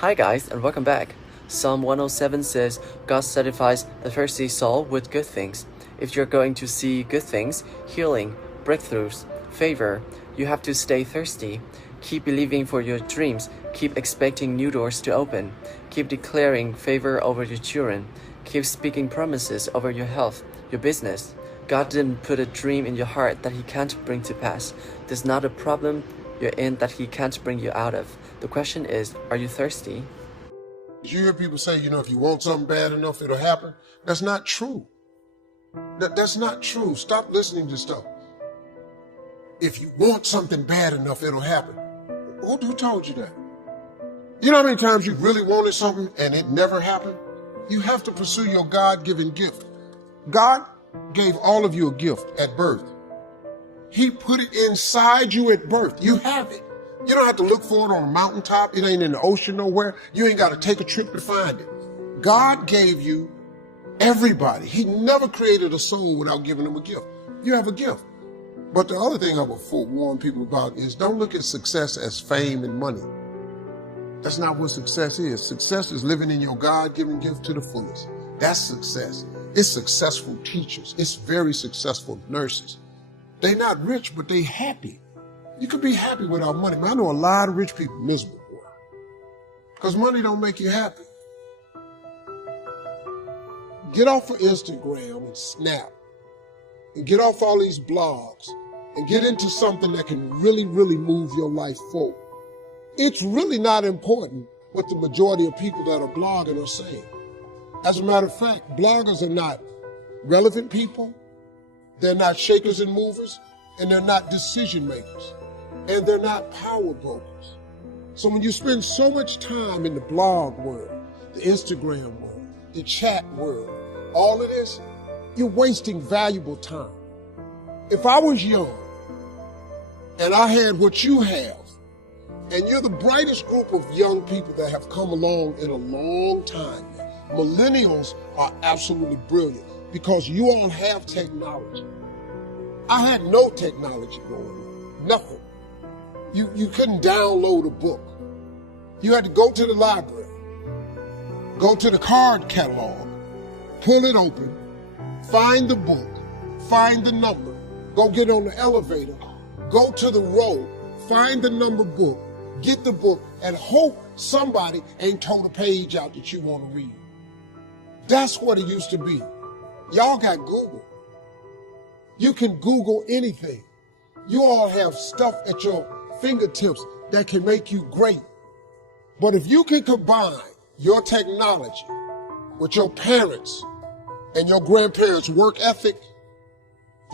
Hi guys, and welcome back. Psalm 107 says, God satisfies the thirsty soul with good things. If you're going to see good things, healing, breakthroughs, favor, you have to stay thirsty. Keep believing for your dreams. Keep expecting new doors to open. Keep declaring favor over your children. Keep speaking promises over your health, your business. God didn't put a dream in your heart that He can't bring to pass. There's not a problem you're in that He can't bring you out of. The question is, are you thirsty? You hear people say, if you want something bad enough, it'll happen. That's not true. That's not true. Stop listening to stuff. If you want something bad enough, it'll happen. Who told you that? You know how many times you really wanted something and it never happened? You have to pursue your God-given gift. God gave all of you a gift at birth. He put it inside you at birth. You have it. You don't have to look for it on a mountaintop. It ain't in the ocean nowhere. You ain't got to take a trip to find it. God gave you everybody. He never created a soul without giving them a gift. You have a gift. But the other thing I would forewarn people about is don't look at success as fame and money. That's not what success is. Success is living in your God-given gift to the fullest. That's success. It's successful teachers. It's very successful nurses. They're not rich, but they happy. You could be happy without money. Man, I know a lot of rich people miserable, because money don't make you happy. Get off of Instagram and Snap, and get off all these blogs, and get into something that can really, really move your life forward. It's really not important what the majority of people that are blogging are saying. As a matter of fact, bloggers are not relevant people, they're not shakers and movers, and they're not decision makers. And they're not power brokers. So when you spend so much time in the blog world, the Instagram world, the chat world, all of this, you're wasting valuable time. If I was young and I had what you have, and you're the brightest group of young people that have come along in a long time, millennials are absolutely brilliant because you all have technology. I had no technology going on, nothing. You couldn't download a book. You had to go to the library, go to the card catalog, pull it open, find the book, find the number, go get on the elevator, go to the row, find the number book, get the book, and hope somebody ain't told a page out that you want to read. That's what it used to be. Y'all got Google. You can Google anything. You all have stuff at your fingertips that can make you great. But if you can combine your technology with your parents and your grandparents' work ethic,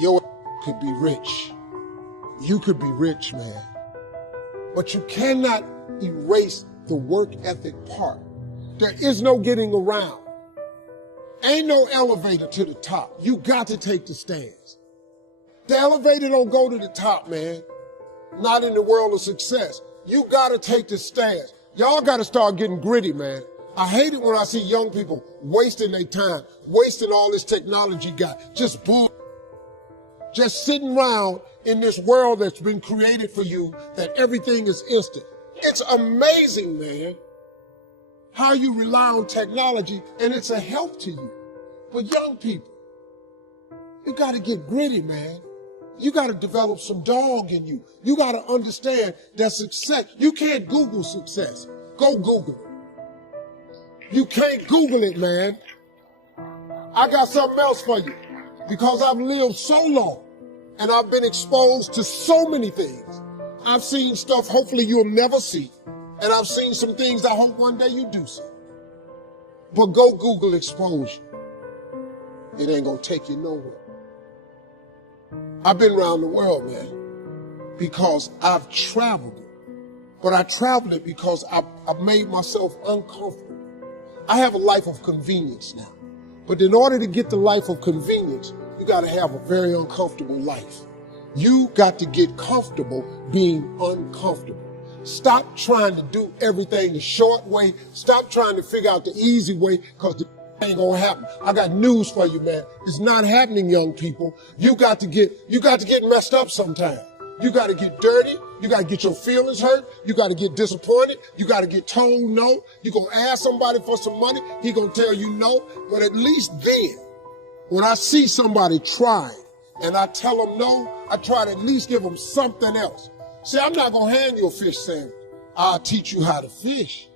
your could be rich. You could be rich, man. But you cannot erase the work ethic part. There is no getting around. Ain't no elevator to the top. You got to take the stairs. The elevator don't go to the top, man. Not in the world of success. You gotta take the stairs. Y'all gotta start getting gritty, man. I hate it when I see young people wasting their time, wasting all this technology got, just sitting around in this world that's been created for you that everything is instant. It's amazing, man, how you rely on technology and it's a help to you. But young people, you gotta get gritty, man. You got to develop some dog in you. You got to understand that success, you can't Google success. Go Google it. You can't Google it, man. I got something else for you because I've lived so long and I've been exposed to so many things. I've seen stuff hopefully you'll never see, and I've seen some things I hope one day you do see. But go Google exposure. It ain't going to take you nowhere. I've been around the world, man, because I've traveled it. But I traveled it because I've made myself uncomfortable. I have a life of convenience now. But in order to get the life of convenience, you got to have a very uncomfortable life. You got to get comfortable being uncomfortable. Stop trying to do everything the short way. Stop trying to figure out the easy way, because the ain't gonna happen. I got news for you, man. It's not happening, young people. You got to get messed up sometime. You got to get dirty. You got to get your feelings hurt. You got to get disappointed. You got to get told no. You're going to ask somebody for some money. He going to tell you no. But at least then, when I see somebody trying and I tell them no, I try to at least give them something else. See, I'm not going to hand you a fish sandwich. I'll teach you how to fish.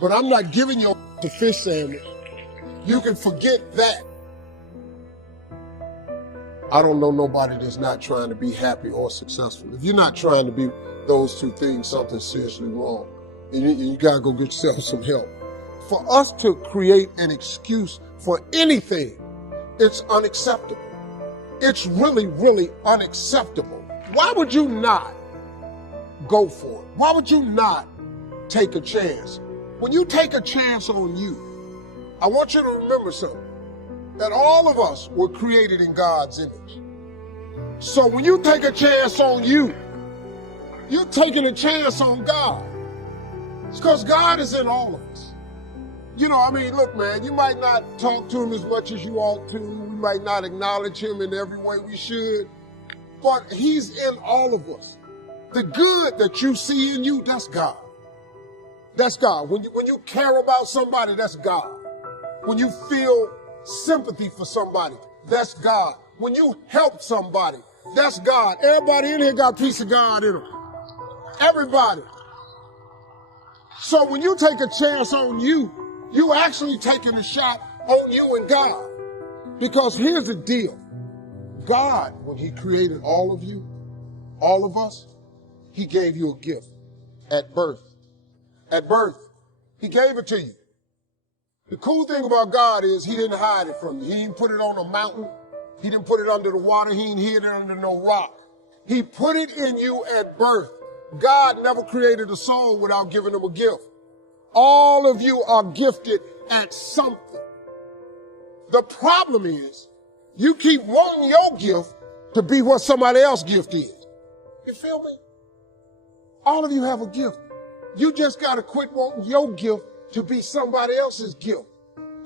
But I'm not giving you a fish sandwich. You can forget that. I don't know nobody that's not trying to be happy or successful. If you're not trying to be those two things, something's seriously wrong. And you got to go get yourself some help. For us to create an excuse for anything, it's unacceptable. It's really, really unacceptable. Why would you not go for it? Why would you not take a chance? When you take a chance on you, I want you to remember something, that all of us were created in God's image. So when you take a chance on you, you're taking a chance on God. It's because God is in all of us. You know, I mean, look, man, you might not talk to him as much as you ought to. We might not acknowledge him in every way we should, but he's in all of us. The good that you see in you, that's God. That's God. When you care about somebody, that's God. When you feel sympathy for somebody, that's God. When you help somebody, that's God. Everybody in here got a piece of God in them. Everybody. So when you take a chance on you, you actually taking a shot on you and God. Because here's the deal. God, when he created all of you, all of us, he gave you a gift at birth. At birth, he gave it to you. The cool thing about God is he didn't hide it from you. He didn't put it on a mountain. He didn't put it under the water. He didn't hid it under no rock. He put it in you at birth. God never created a soul without giving them a gift. All of you are gifted at something. The problem is you keep wanting your gift to be what somebody else's gift is. You feel me? All of you have a gift. You just got to quit wanting your gift to be somebody else's gift.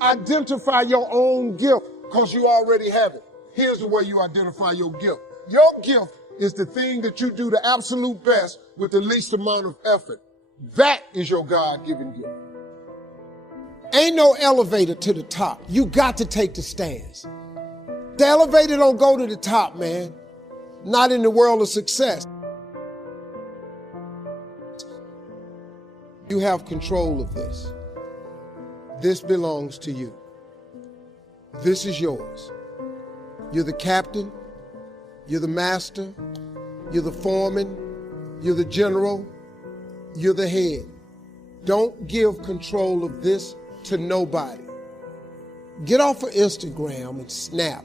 Identify your own gift because you already have it. Here's the way you identify your gift. Your gift is the thing that you do the absolute best with the least amount of effort. That is your God-given gift. Ain't no elevator to the top. You got to take the stairs. The elevator don't go to the top, man. Not in the world of success. You have control of this. This belongs to you. This is yours. You're the captain. You're the master. You're the foreman. You're the general. You're the head. Don't give control of this to nobody. Get off of Instagram and Snap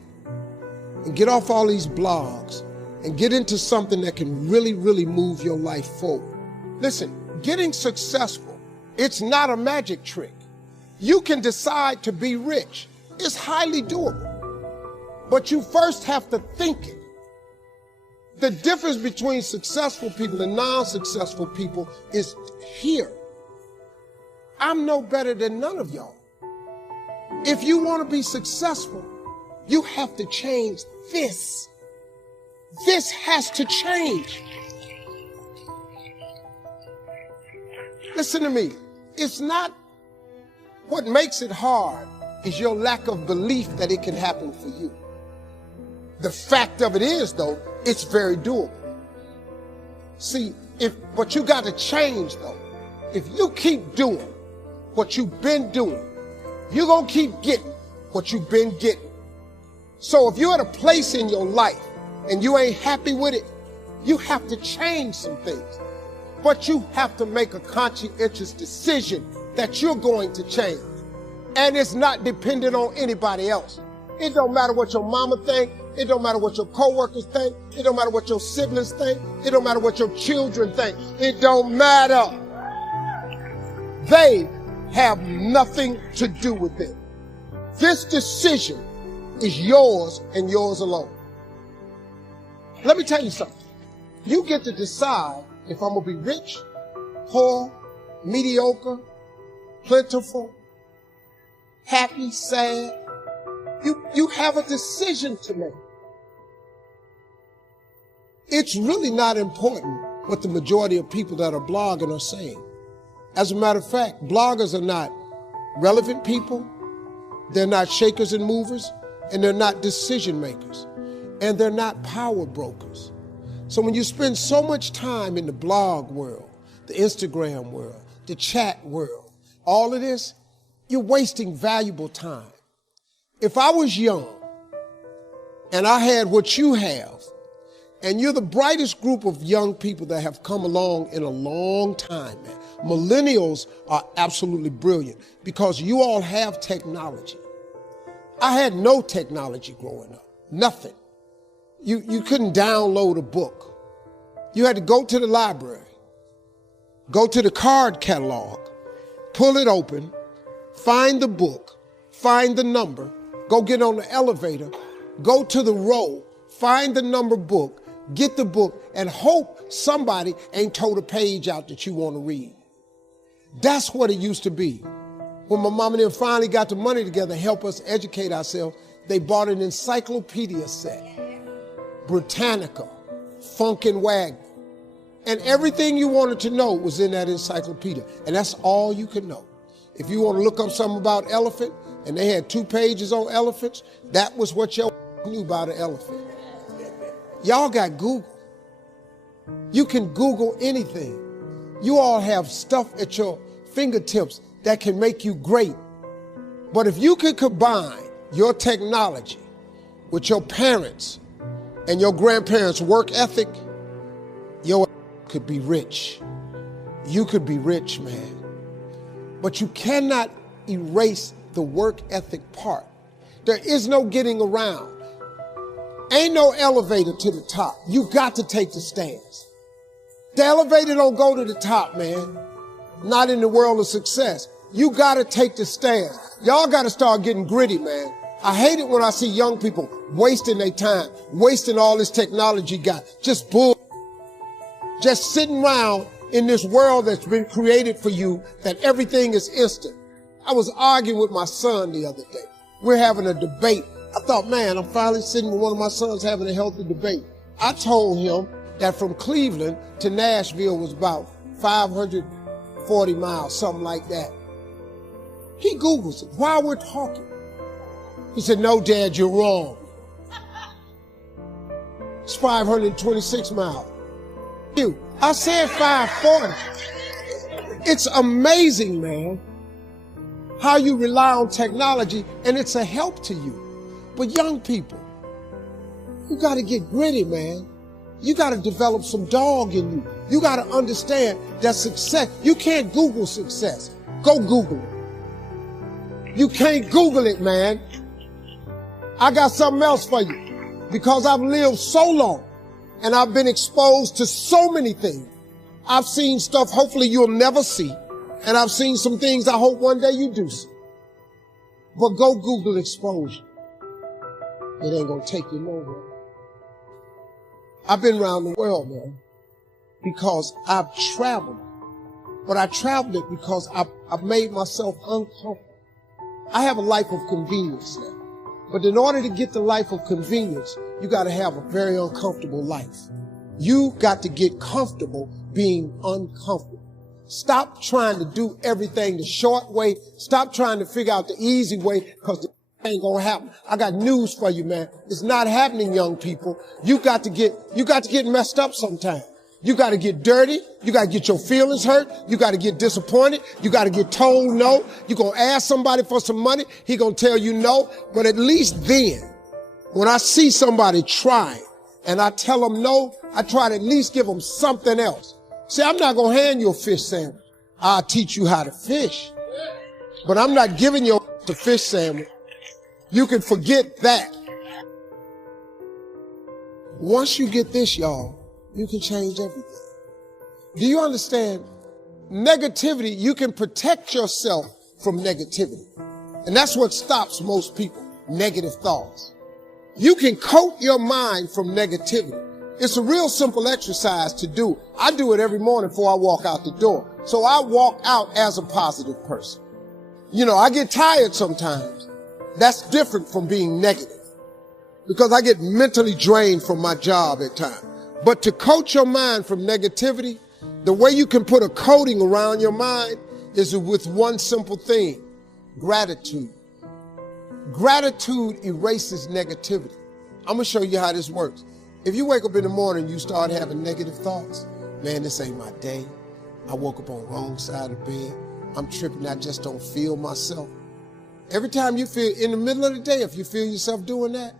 and get off all these blogs and get into something that can really, really move your life forward. Listen, getting successful, it's not a magic trick. You can decide to be rich. It's highly doable. But you first have to think it. The difference between successful people and non-successful people is here. I'm no better than none of y'all. If you want to be successful, you have to change this. This has to change. Listen to me. It's not what makes it hard is your lack of belief that it can happen for you. The fact of it is, though, it's very doable. See, but you got to change, though. If you keep doing what you've been doing, you're going to keep getting what you've been getting. So if you're at a place in your life and you ain't happy with it, you have to change some things. But you have to make a conscientious decision that you're going to change. And it's not dependent on anybody else. It don't matter what your mama think. It don't matter what your coworkers think. It don't matter what your siblings think. It don't matter what your children think. It don't matter. They have nothing to do with it. This decision is yours and yours alone. Let me tell you something. You get to decide if I'm going to be rich, poor, mediocre, plentiful, happy, sad. You have a decision to make. It's really not important what the majority of people that are blogging are saying. As a matter of fact, bloggers are not relevant people, they're not shakers and movers, and they're not decision makers, and they're not power brokers. So when you spend so much time in the blog world, the Instagram world, the chat world, all of this, you're wasting valuable time. If I was young and I had what you have, and you're the brightest group of young people that have come along in a long time, man. Millennials are absolutely brilliant because you all have technology. I had no technology growing up, nothing. You couldn't download a book. You had to go to the library, go to the card catalog, pull it open, find the book, find the number, go get on the elevator, go to the row, find the number book, get the book, and hope somebody ain't told a page out that you want to read. That's what it used to be. When my mom and them finally got the money together to help us educate ourselves, they bought an encyclopedia set, Britannica, Funkin' Wagner, and everything you wanted to know was in that encyclopedia, and that's all you could know. If you want to look up something about elephant, and they had 2 pages on elephants, that was what your knew about an elephant. Y'all got Google. You can Google anything. You all have stuff at your fingertips that can make you great. But if you could combine your technology with your parents and your grandparents' work ethic, your could be rich. You could be rich, man. But you cannot erase the work ethic part. There is no getting around. Ain't no elevator to the top. You got to take the stairs. The elevator don't go to the top, man. Not in the world of success. You got to take the stairs. Y'all got to start getting gritty, man. I hate it when I see young people wasting their time, wasting all this technology got. Just bull. Just sitting around in this world that's been created for you that everything is instant. I was arguing with my son the other day. We're having a debate. I thought, man, I'm finally sitting with one of my sons having a healthy debate. I told him that from Cleveland to Nashville was about 540 miles, something like that. He Googles it while we're talking. He said, no, Dad, you're wrong. It's 526 miles. I said 540. It's amazing, man, how you rely on technology and it's a help to you. But young people, you got to get gritty, man. You got to develop some dog in you. You got to understand that success, you can't Google success. Go Google it. You can't Google it, man. I got something else for you. Because I've lived so long and I've been exposed to so many things. I've seen stuff hopefully you'll never see. And I've seen some things I hope one day you do see. But go Google exposure. It ain't gonna take you nowhere. I've been around the world, man, because I've traveled. But I traveled it because I've made myself uncomfortable. I have a life of convenience now. But in order to get the life of convenience, you got to have a very uncomfortable life. You got to get comfortable being uncomfortable. Stop trying to do everything the short way. Stop trying to figure out the easy way because ain't gonna happen. I got news for you, man. It's not happening, young people. You got to get messed up sometime. You got to get dirty. You got to get your feelings hurt. You got to get disappointed. You got to get told no. You're going to ask somebody for some money. He going to tell you no. But at least then, when I see somebody trying and I tell them no, I try to at least give them something else. See, I'm not going to hand you a fish sandwich. I'll teach you how to fish. But I'm not giving you a fish sandwich. You can forget that. Once you get this, y'all, you can change everything. Do you understand? Negativity, you can protect yourself from negativity. And that's what stops most people, negative thoughts. You can coat your mind from negativity. It's a real simple exercise to do. I do it every morning before I walk out the door. So I walk out as a positive person. You know, I get tired sometimes. That's different from being negative because I get mentally drained from my job at times. But to coat your mind from negativity, the way you can put a coating around your mind is with one simple thing: gratitude. Gratitude erases negativity. I'm gonna show you how this works. If you wake up in the morning and you start having negative thoughts, man, this ain't my day. I woke up on the wrong side of the bed. I'm tripping, I just don't feel myself. Every time you feel, in the middle of the day, if you feel yourself doing that,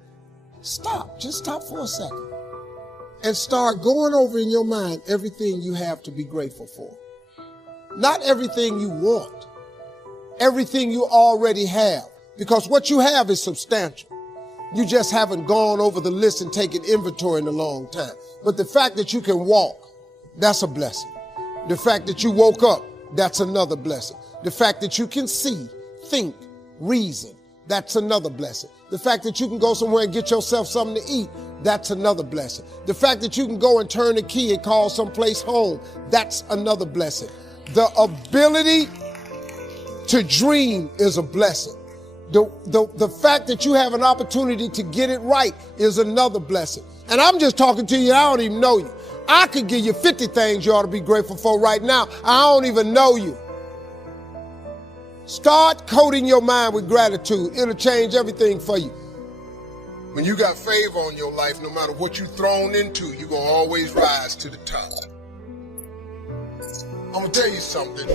stop, just stop for a second. And start going over in your mind everything you have to be grateful for. Not everything you want, everything you already have. Because what you have is substantial. You just haven't gone over the list and taken inventory in a long time. But the fact that you can walk, that's a blessing. The fact that you woke up, that's another blessing. The fact that you can see, think, reason, that's another blessing. The fact that you can go somewhere and get yourself something to eat, that's another blessing. The fact that you can go and turn the key and call someplace home, that's another blessing. The ability to dream is a blessing. The fact that you have an opportunity to get it right is another blessing. And I'm just talking to you, I don't even know you. I could give you 50 things you ought to be grateful for right now. I don't even know you. Start coating your mind with gratitude. It'll change everything for you. When you got favor on your life, no matter what you're thrown into, you're going to always rise to the top. I'm going to tell you something.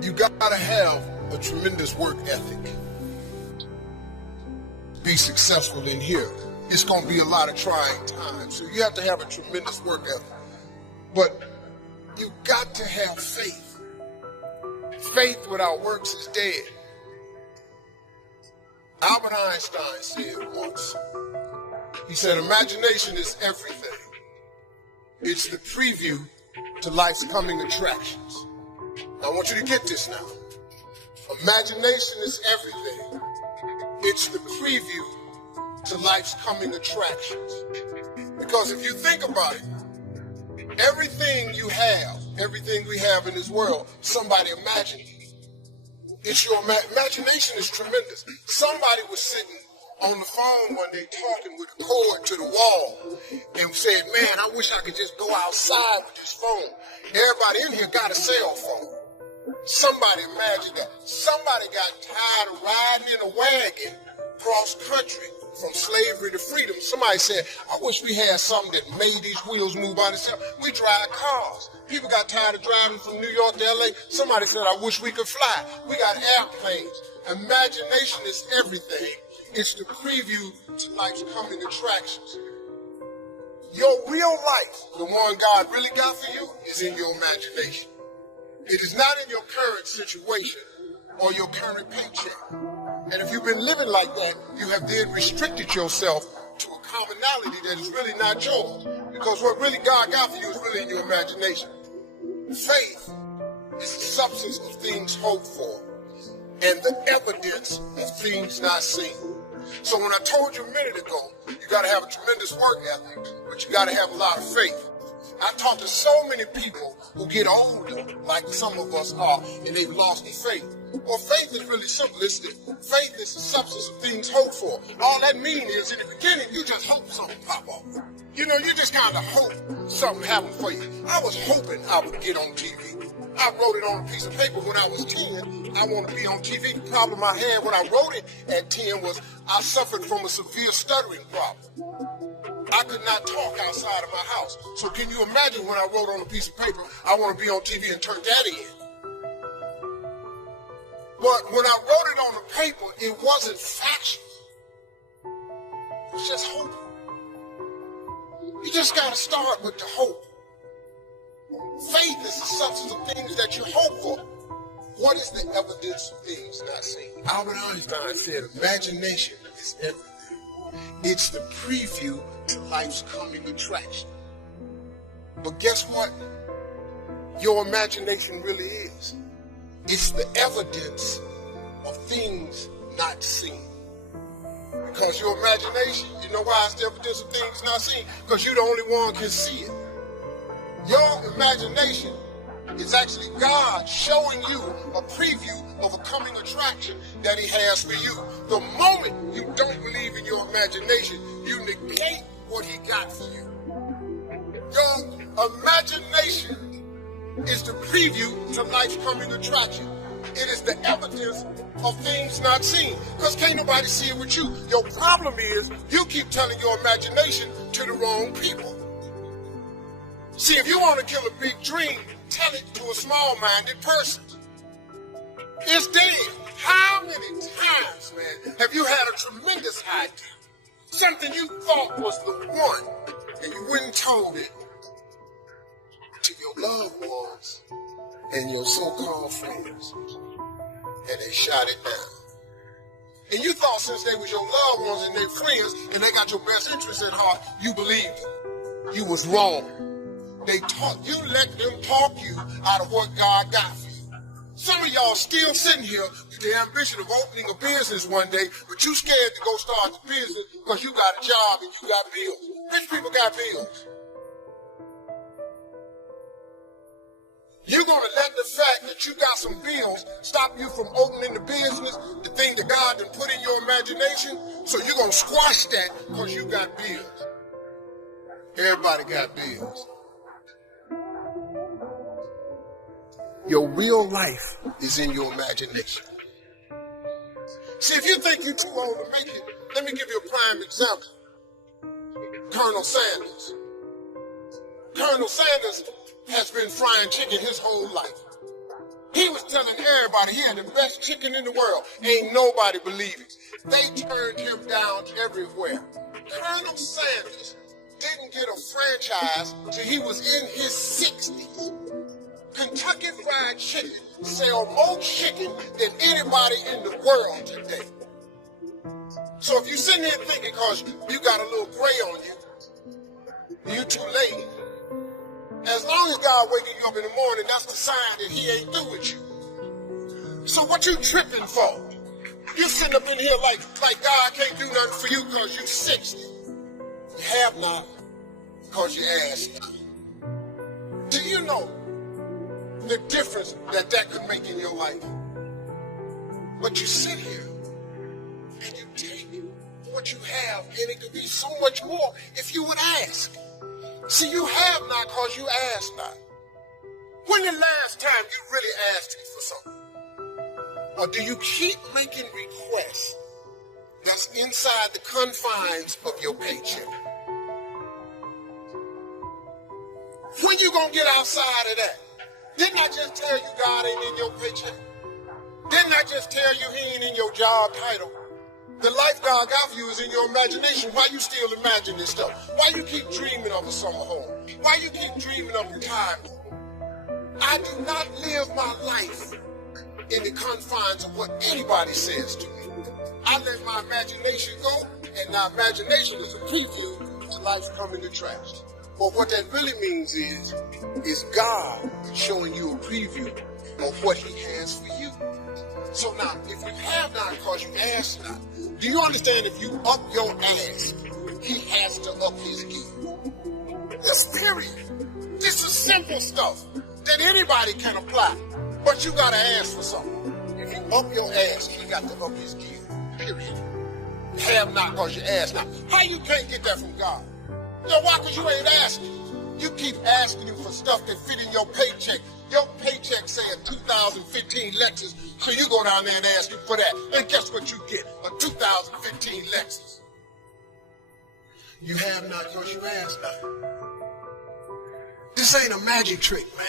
You got to have a tremendous work ethic. Be successful in here. It's going to be a lot of trying times. So you have to have a tremendous work ethic. But you got to have faith. Faith without works is dead. Albert Einstein said once, he said, imagination is everything. It's the preview to life's coming attractions. Now, I want you to get this now. Imagination is everything. It's the preview to life's coming attractions. Because if you think about it, everything you have, everything we have in this world, somebody imagined. It's your imagination is tremendous. Somebody was sitting on the phone one day talking with a cord to the wall and said, man, I wish I could just go outside with this phone. Everybody in here got a cell phone. Somebody imagined that. Somebody got tired of riding in a wagon cross country from slavery to freedom. Somebody said, I wish we had something that made these wheels move by themselves. We drive cars. People got tired of driving from New York to LA. Somebody said, I wish we could fly. We got airplanes. Imagination is everything. It's the preview to life's coming attractions. Your real life, the one God really got for you, is in your imagination. It is not in your current situation or your current paycheck. And if you've been living like that, you have then restricted yourself to a commonality that is really not yours. Because what really God got for you is really in your imagination. Faith is the substance of things hoped for and the evidence of things not seen. So when I told you a minute ago, you got to have a tremendous work ethic, but you got to have a lot of faith. I talk to so many people who get older, like some of us are, and they've lost their faith. Well, faith is really simple. Faith is the substance of things hoped for. All that means is, in the beginning, you just hope something pop up. You know, you just kind of hope something happened for you. I was hoping I would get on TV. I wrote it on a piece of paper when I was 10. I want to be on TV. The problem I had when I wrote it at 10 was I suffered from a severe stuttering problem. I could not talk outside of my house. So can you imagine when I wrote on a piece of paper, I want to be on TV and turn that in? But when I wrote it on the paper, it wasn't factual. It was just hope. You just got to start with the hope. Faith is the substance of things that you hope for. What is the evidence of things not seen? Albert Einstein said, imagination is everything. It's the preview to life's coming attraction. But guess what? Your imagination really is. It's the evidence of things not seen. Because your imagination, you know why it's the evidence of things not seen? Because you're the only one can see it. Your imagination is actually God showing you a preview of a coming attraction that he has for you. The moment you don't believe in your imagination, you negate what he got for you. Imagination is the preview to life's coming attraction. It is the evidence of things not seen. Because can't nobody see it with you. Your problem is you keep telling your imagination to the wrong people. See, if you want to kill a big dream, tell it to a small-minded person. It's dead. How many times, man, have you had a tremendous idea? Something you thought was the one, and you went and told it to your loved ones and your so-called friends, and they shot it down. And you thought since they was your loved ones and their friends, and they got your best interests at heart, you believed it. You was wrong. They taught you, let them talk you out of what God got for you. Some of y'all still sitting here with the ambition of opening a business one day, but you scared to go start the business because you got a job and you got bills. Rich people got bills. You're going to let the fact that you got some bills stop you from opening the business, the thing that God done put in your imagination, so you're going to squash that because you got bills. Everybody got bills. Your real life is in your imagination. See, if you think you're too old to make it, let me give you a prime example. Colonel Sanders. Colonel Sanders has been frying chicken his whole life. He was telling everybody he had the best chicken in the world. Ain't nobody believe it. They turned him down everywhere. Colonel Sanders didn't get a franchise till he was in his 60s. Kentucky Fried Chicken sell more chicken than anybody in the world today. So if you're sitting here thinking because you got a little gray on you, you're too late. As long as God waking you up in the morning, that's the sign that he ain't through with you. So what you tripping for? You sitting up in here like God can't do nothing for you because you're 60. You have not because you asked not. Do you know the difference that could make in your life? But you sit here and you take what you have, and it could be so much more if you would ask. See, you have not because you asked not. When the last time you really asked him for something? Or do you keep making requests that's inside the confines of your paycheck? When you gonna get outside of that? Didn't I just tell you God ain't in your paycheck? Didn't I just tell you he ain't in your job title? The life God got for you is in your imagination. Why you still imagine this stuff? Why you keep dreaming of a summer home? Why you keep dreaming of retirement? I do not live my life in the confines of what anybody says to me. I let my imagination go, and my imagination is a preview to life's coming attraction. But what that really means is God showing you a preview of what he has for you. So now, if you have not because you ask not, do you understand if you up your ask, he has to up his give? That's period. This is simple stuff that anybody can apply, but you gotta ask for something. If you up your ask, he got to up his give, period. Have not because you ask not. How you can't get that from God? Why? Because you ain't asking. You keep asking him for stuff that fit in your paycheck. Your paycheck said 2015 Lexus, so you go down there and ask him for that. And guess what you get? A 2015 Lexus. You have not because you ask not. This ain't a magic trick, man.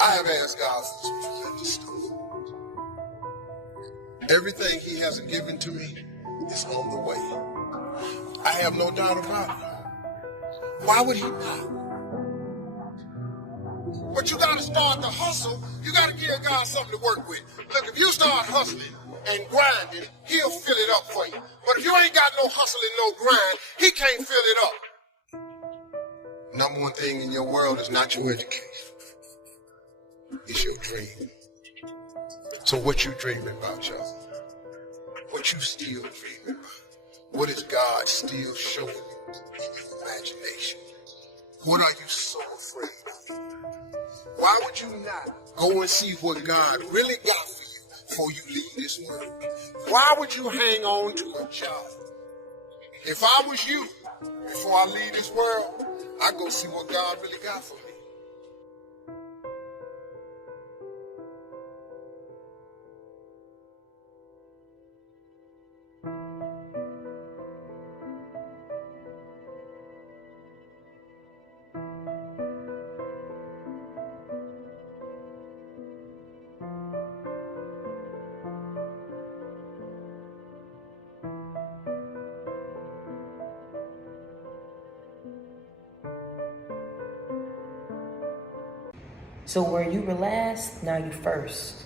I have asked God for some tremendous stuff. Everything he hasn't given to me is on the way. I have no doubt about it. Why would he not? But you got to start the hustle. You got to give God something to work with. Look, if you start hustling and grinding, he'll fill it up for you. But if you ain't got no hustle and no grind, he can't fill it up. Number one thing in your world is not your education. It's your dream. So what you dreaming about, y'all? What you still dreaming about? What is God still showing you in your imagination? What are you so afraid of? Why would you not go and see what God really got for you before you leave this world? Why would you hang on to a job? If I was you, before I leave this world, I go see what God really got for me. So where you were last, now you first.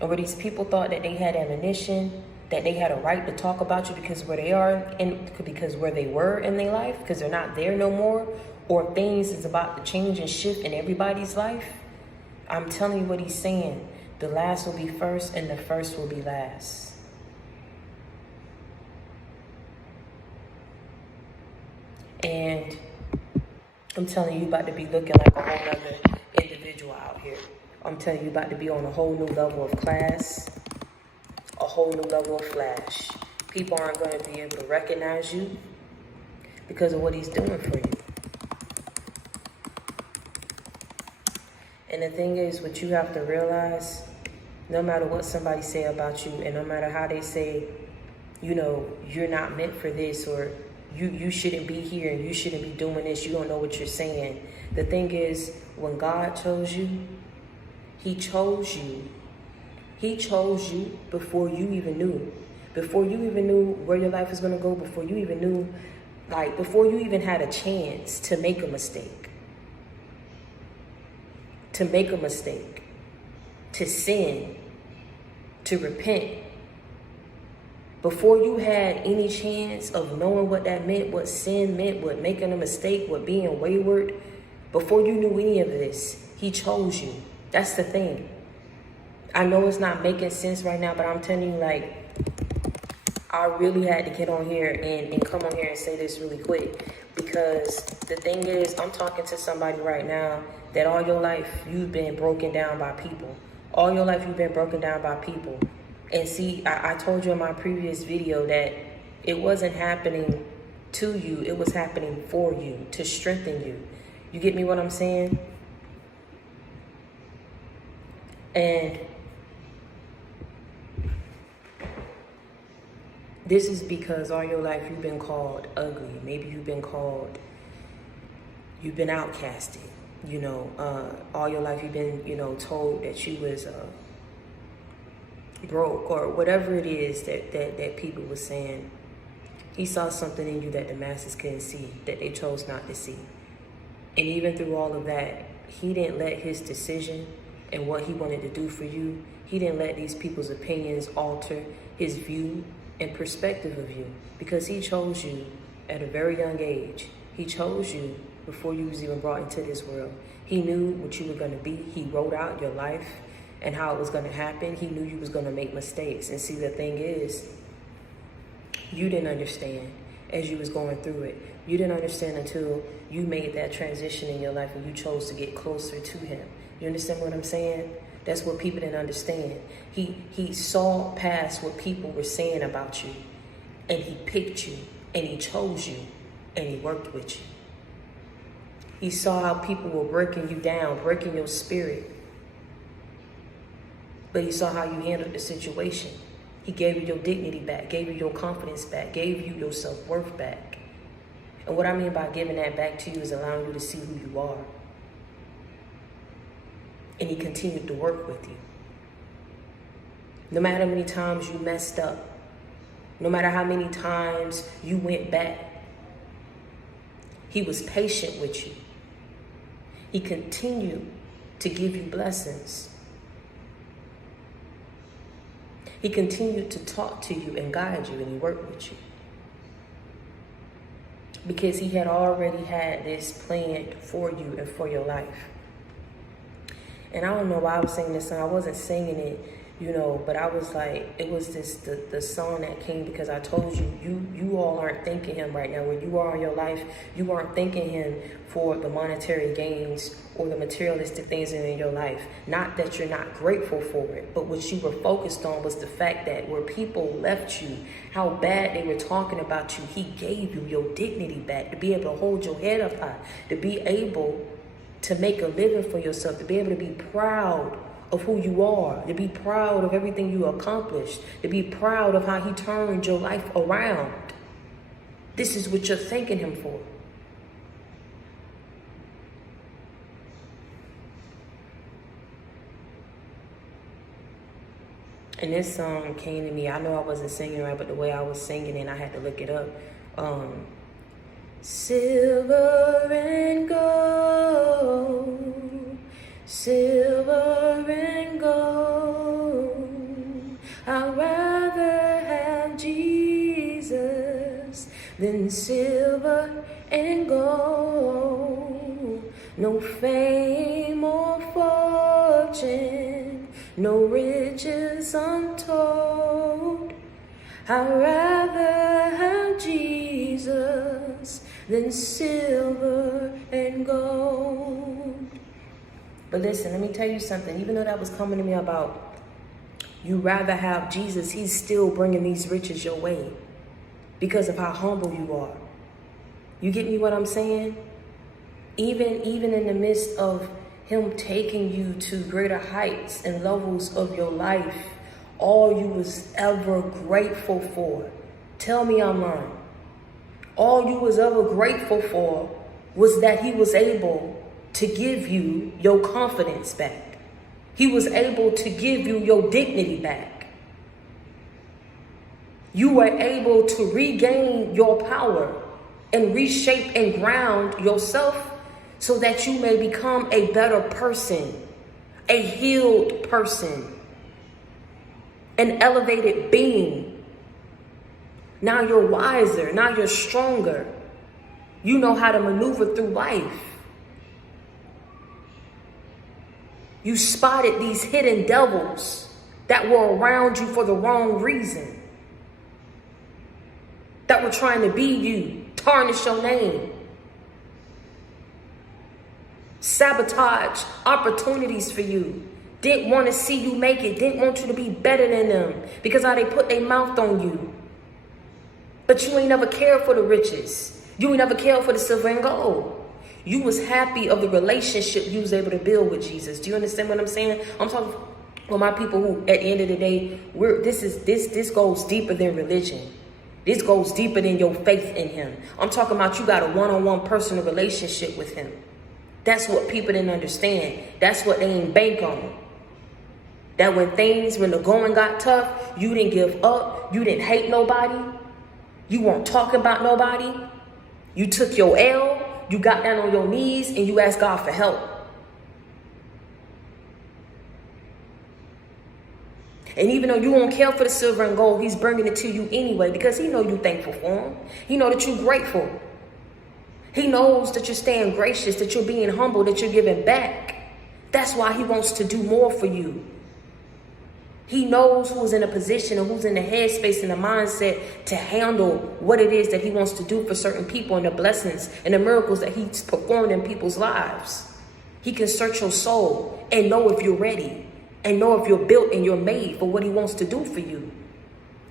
And where these people thought that they had ammunition, that they had a right to talk about you because where they are and because where they were in their life, because they're not there no more, or things is about to change and shift in everybody's life, I'm telling you what he's saying. The last will be first and the first will be last. And I'm telling you about to be looking like a whole other individual out here. I'm telling you about to be on a whole new level of class, a whole new level of flash. People aren't going to be able to recognize you because of what he's doing for you. And the thing is, what you have to realize, no matter what somebody say about you, and no matter how they say, you know, you're not meant for this, or you shouldn't be here, and you shouldn't be doing this, you don't know what you're saying. The thing is, when God chose you, he chose you. He chose you before you even knew. Before you even knew where your life was going to go, before you even knew, like, before you even had a chance to make a mistake. To make a mistake. To sin. To repent. Before you had any chance of knowing what that meant, what sin meant, what making a mistake, what being wayward, before you knew any of this, he chose you. That's the thing. I know it's not making sense right now, but I'm telling you, like, I really had to get on here and come on here and say this really quick. Because the thing is, I'm talking to somebody right now that all your life you've been broken down by people. All your life you've been broken down by people. And see, I told you in my previous video that it wasn't happening to you. It was happening for you, to strengthen you. You get me what I'm saying? And this is because all your life you've been called ugly. Maybe you've been called, you've been outcasted. You know, all your life you've been, you know, told that you was broke, or whatever it is that people were saying. He saw something in you that the masses couldn't see, that they chose not to see. And even through all of that, he didn't let his decision and what he wanted to do for you, he didn't let these people's opinions alter his view and perspective of you, because he chose you at a very young age. He chose you before you was even brought into this world. He knew what you were going to be. He wrote out your life and how it was going to happen. He knew you was going to make mistakes. And see, the thing is, you didn't understand as you was going through it. You didn't understand until you made that transition in your life and you chose to get closer to him. You understand what I'm saying? That's what people didn't understand. He saw past what people were saying about you, and he picked you, and he chose you, and he worked with you. He saw how people were breaking you down, breaking your spirit. But he saw how you handled the situation. He gave you your dignity back, gave you your confidence back, gave you your self-worth back. And what I mean by giving that back to you is allowing you to see who you are. And he continued to work with you. No matter how many times you messed up, no matter how many times you went back, he was patient with you. He continued to give you blessings. He continued to talk to you and guide you, and he worked with you. Because he had already had this planned for you and for your life. And I don't know why I was singing this song. I wasn't singing it you know. But I was like, it was the song that came because I told you all aren't thanking him right now. Where you are in your life, you aren't thanking him for the monetary gains or the materialistic things in your life. Not that you're not grateful for it, but what you were focused on was the fact that where people left you, how bad they were talking about you, he gave you your dignity back, to be able to hold your head up high, to be able to make a living for yourself, to be able to be proud of who you are, to be proud of everything you accomplished, to be proud of how he turned your life around. This is what you're thanking him for. And this song came to me. I know I wasn't singing right, but the way I was singing it, I had to look it up. Silver and gold, silver and gold. I'd rather have Jesus than silver and gold. No fame or fortune, no riches untold. I'd rather have Jesus than silver and gold. But listen, let me tell you something. Even though that was coming to me about you rather have Jesus, he's still bringing these riches your way because of how humble you are. You get me what I'm saying? Even in the midst of him taking you to greater heights and levels of your life, all you was ever grateful for, tell me I'm lying, all you was ever grateful for was that he was able to give you your confidence back. He was able to give you your dignity back. You were able to regain your power and reshape and ground yourself so that you may become a better person, a healed person, an elevated being. Now you're wiser. Now you're stronger. You know how to maneuver through life. You spotted these hidden devils that were around you for the wrong reason, that were trying to be you, tarnish your name, sabotage opportunities for you, didn't want to see you make it, didn't want you to be better than them because how they put their mouth on you. But you ain't never cared for the riches. You ain't never cared for the silver and gold. You was happy of the relationship you was able to build with Jesus. Do you understand what I'm saying? I'm talking with my people who, at the end of the day, this goes deeper than religion. This goes deeper than your faith in him. I'm talking about you got a one-on-one personal relationship with him. That's what people didn't understand. That's what they ain't bank on. That when the going got tough, you didn't give up. You didn't hate nobody. You weren't talking about nobody. You took your L. You got down on your knees and you asked God for help. And even though you won't care for the silver and gold, he's bringing it to you anyway because he know you thankful for him. He know that you're grateful. He knows that you're staying gracious, that you're being humble, that you're giving back. That's why he wants to do more for you. He knows who's in a position and who's in the headspace and the mindset to handle what it is that he wants to do for certain people and the blessings and the miracles that he's performed in people's lives. He can search your soul and know if you're ready and know if you're built and you're made for what he wants to do for you.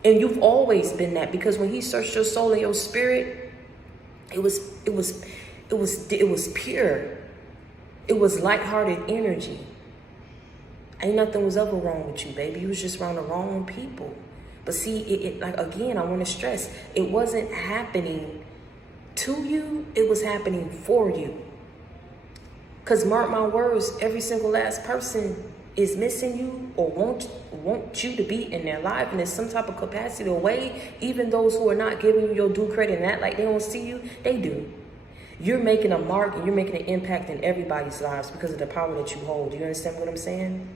And you've always been that because when he searched your soul and your spirit, it was pure. It was lighthearted energy. Ain't nothing was ever wrong with you, baby. You was just around the wrong people. But see, like again, I want to stress, it wasn't happening to you. It was happening for you. Because mark my words, every single last person is missing you or want you to be in their life. And in some type of capacity or way, even those who are not giving you your due credit and act like they don't see you, they do. You're making a mark and you're making an impact in everybody's lives because of the power that you hold. Do you understand what I'm saying?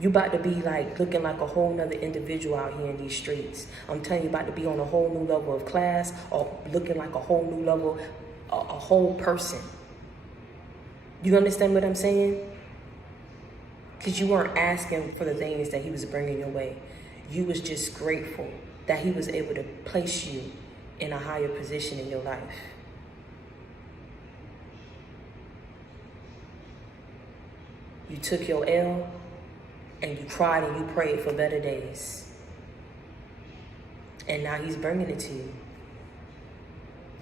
You about to be like looking like a whole nother individual out here in these streets. I'm telling you, about to be on a whole new level of class or looking like a whole new level, a whole person. You understand what I'm saying? Because you weren't asking for the things that he was bringing your way. You was just grateful that he was able to place you in a higher position in your life. You took your L and you cried and you prayed for better days. And now he's bringing it to you.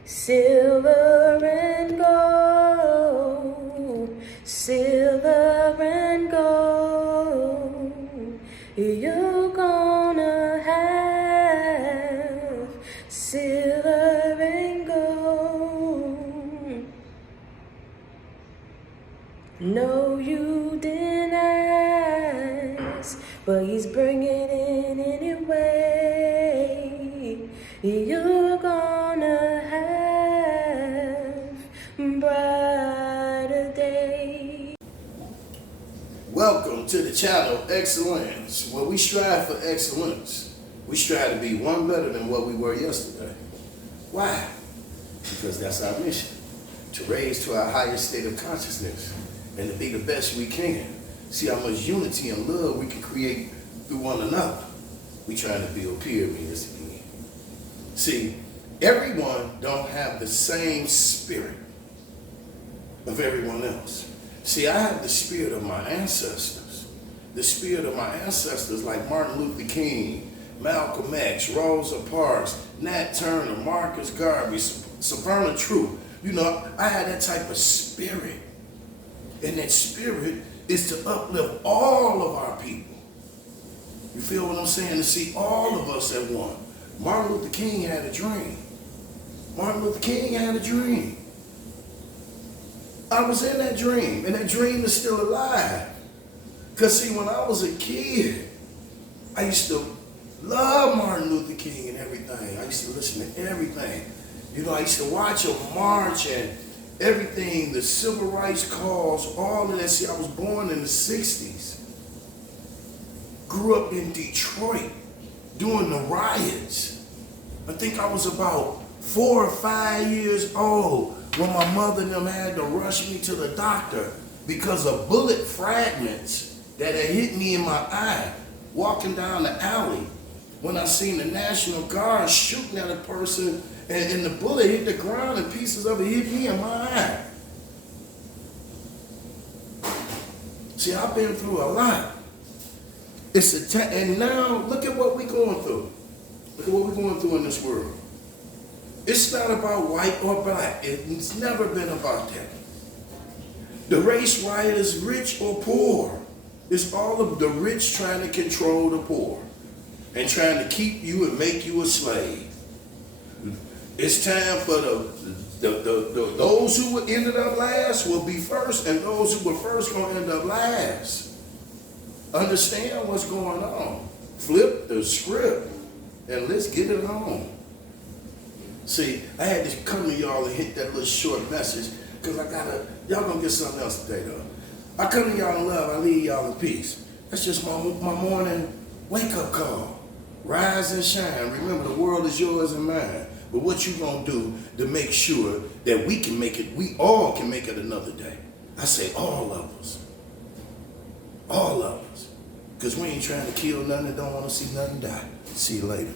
Silver and gold, silver and gold, you're gonna have silver and gold. No, you didn't ask, but he's bringing it anyway. You're gonna have brighter days. Welcome to the channel Excellence, where we strive for excellence. We strive to be one better than what we were yesterday. Why? Because that's our mission, to raise to our highest state of consciousness and to be the best we can. See how much unity and love we can create through one another. We trying to build pyramids again. See, everyone don't have the same spirit of everyone else. See, I have the spirit of my ancestors. The spirit of my ancestors like Martin Luther King, Malcolm X, Rosa Parks, Nat Turner, Marcus Garvey, Sojourner Truth. You know, I had that type of spirit. And that spirit is to uplift all of our people. You feel what I'm saying? To see all of us at one. Martin Luther King had a dream. Martin Luther King had a dream. I was in that dream, and that dream is still alive. Because see, when I was a kid, I used to love Martin Luther King and everything. I used to listen to everything. You know, I used to watch him march and everything, the civil rights cause, all of that. See, I was born in the 60s. Grew up in Detroit during the riots. I think I was about 4 or 5 years old when my mother and them had to rush me to the doctor because of bullet fragments that had hit me in my eye walking down the alley when I seen the National Guard shooting at a person and the bullet hit the ground and pieces of it hit me in my eye. See, I've been through a lot. And now look at what we're going through. Look at what we're going through in this world. It's not about white or black. It's never been about that. The race riot is rich or poor. It's all of the rich trying to control the poor and trying to keep you and make you a slave. It's time for those who ended up last will be first, and those who were first going to end up last. Understand what's going on. Flip the script and let's get it on. See, I had to come to y'all and hit that little short message because y'all gonna get something else today though. I come to y'all in love, I leave y'all in peace. That's just my morning wake up call. Rise and shine. Remember, the world is yours and mine. But what you gonna do to make sure that we can make it, we all can make it another day? I say all of us. All of us. Because we ain't trying to kill nothing and don't want to see nothing die. See you later.